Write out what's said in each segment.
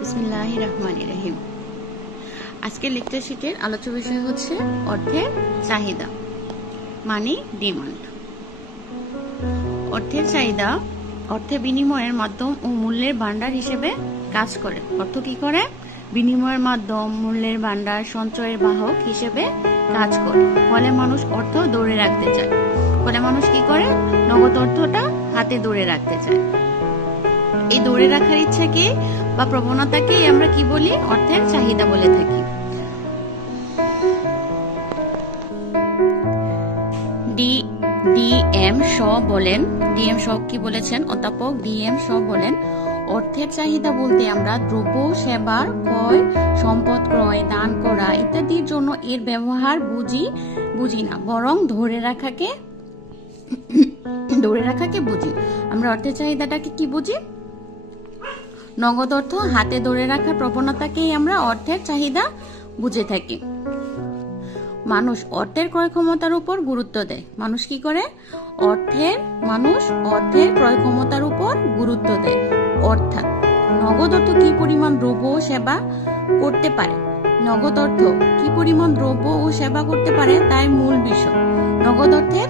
বিসমিল্লাহির রহমানির রহিম। আজকের লেকচার শিটের আলোচ্য বিষয় হচ্ছে অর্থের চাহিদা মানে ডিমান্ড। অর্থের চাহিদা অর্থের বিনিময়ের মাধ্যম ও মূল্যের ভান্ডার হিসেবে কাজ করে। অর্থ কি করে? বিনিময়ের মাধ্যম, মূল্যের ভান্ডার, সঞ্চয়ের বাহক হিসেবে কাজ করে। ফলে মানুষ অর্থ ধরে রাখতে চায়। ফলে মানুষ কি করে? নগদ অর্থটা হাতে ধরে রাখতে চায়। এই ধরে রাখার ইচ্ছাকে বা প্রবণতাকে আমরা কি বলি? অর্থের চাহিদা বলে থাকি। ডিএম শ বলেন, ডিএম শ কি বলেছেন? অধ্যাপক ডিএম শ বলেন, অর্থের চাহিদা বলতে আমরা দ্রব্য সেবার ক্রয়, সম্পদ ক্রয়, দান করা ইত্যাদির জন্য এর ব্যবহার বুঝি না, বরং ধরে রাখাকে বুঝি। আমরা অর্থের চাহিদাটাকে কি বুঝি? নগদ অর্থ হাতে ধরে রাখার প্রবণতাকেই আমরা অর্থের চাহিদা বুঝে থাকি। মানুষ অর্থের ক্রয় ক্ষমতার উপর গুরুত্ব দেয়। মানুষ কি করে? মানুষ অর্থের ক্রয় ক্ষমতার উপর গুরুত্ব দেয়। অর্থাৎ নগদ অর্থ কি পরিমাণ দ্রব্য ও সেবা করতে পারে, নগদ অর্থ কি পরিমাণ দ্রব্য ও সেবা করতে পারে তাই মূল বিষয়। নগদ অর্থের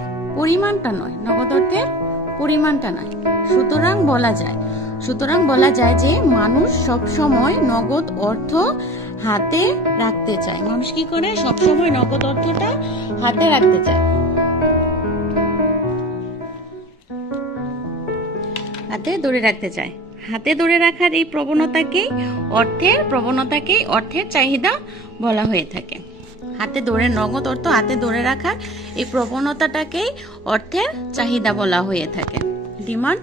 পরিমাণটা নয়, সুতরাং বলা যায় যে মানুষ সব সময় নগদ অর্থ হাতে রাখতে চায়। মানুষ কি করে? সব সময় নগদ অর্থটা হাতে রাখতে চায়। হাতে ধরে রাখার এই প্রবণতাকেই অর্থের চাহিদা বলা হয়ে থাকে। নগদ অর্থ হাতে ধরে রাখার এই প্রবণতাটাকেই অর্থের চাহিদা বলা হয়ে থাকে। ডিমান্ড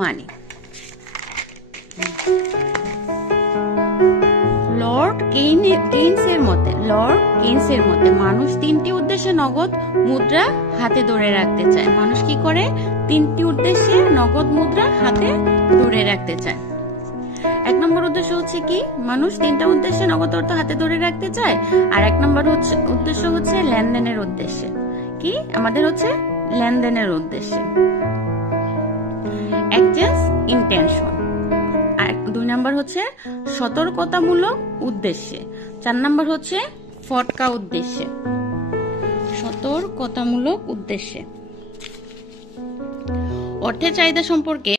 মানি। লর্ড কেইনসের মতে মানুষ তিনটি উদ্দেশ্যে নগদ মুদ্রা হাতে ধরে রাখতে চায়। মানুষ কি করে? তিনটি উদ্দেশ্যে নগদ মুদ্রা হাতে ধরে রাখতে চায়। এক নম্বর উদ্দেশ্য হচ্ছে কি? মানুষ তিনটা উদ্দেশ্যে নগদ অর্থ হাতে ধরে রাখতে চায়। আর এক নম্বর উদ্দেশ্য হচ্ছে লেনদেনের উদ্দেশ্যে। কি? আমাদের হচ্ছে লেনদেনের উদ্দেশ্যে, এক্সচেঞ্জ ইন্টেনশন। আর 2 নম্বর হচ্ছে সতর্কতামূলক উদ্দেশ্যে। 4 নম্বর হচ্ছে ফটকা উদ্দেশ্যে, সতর্কতামূলক উদ্দেশ্যে। অর্থের চাহিদা সম্পর্কে